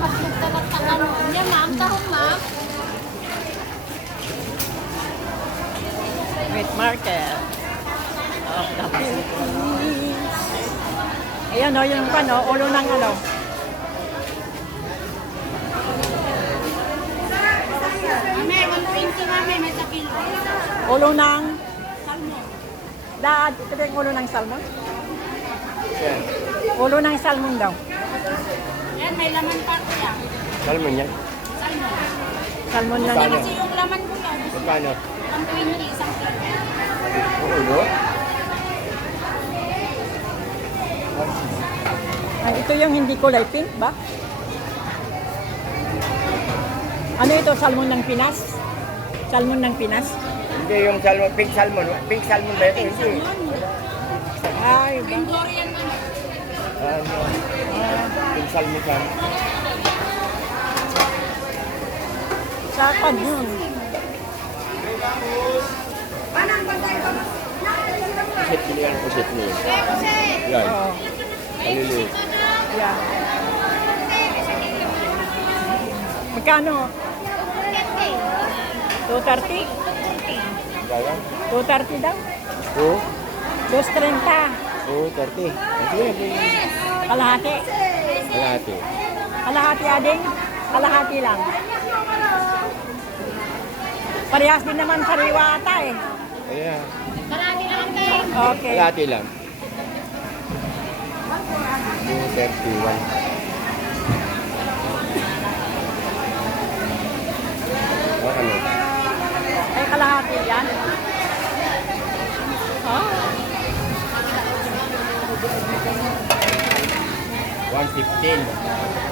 Pagdalat ng ano. Yan, ma'am. Tahong, ma'am. Meat market of the Philippines. Ayan o, yung ano, ulo ng ano. Mami, 120 mami, may sa kilo. Ulo ng, Salmon. dad, ito ba yung ulo ng salmon? Yan. Ulo ng salmon daw. Yan, may laman pa ko yan. Salmon yan. Salmon. Salmon lang. Magkano? Kasi yung laman ko yan. Magkano? Ang 20, isang kilo. Ulo? Ay, ito yung hindi kulay pink ba? Ano ito? Salmon ng Pinas? Salmon ng Pinas? Hindi yung salmon, pink salmon. Pink salmon ba ito? Hindi. Ay, ba? Yung Dorian man. Ano? Pink salmon yan. Sa yun. Pusit nila yan, pusit nila. Yan. Oo. Maliliit. Yeah. Magkano? 230? Kaya? 230 daw? Oo. 230. Oo, 30. Sige, Kalahati. kalahati. Kalahati ading? Kalahati lang. Parehas din naman sariwa ata eh. Ayan. Marami lang kayo. Okay. Kalahati lang. 231. Ano? Ay, kalahati yan. Oh. 115.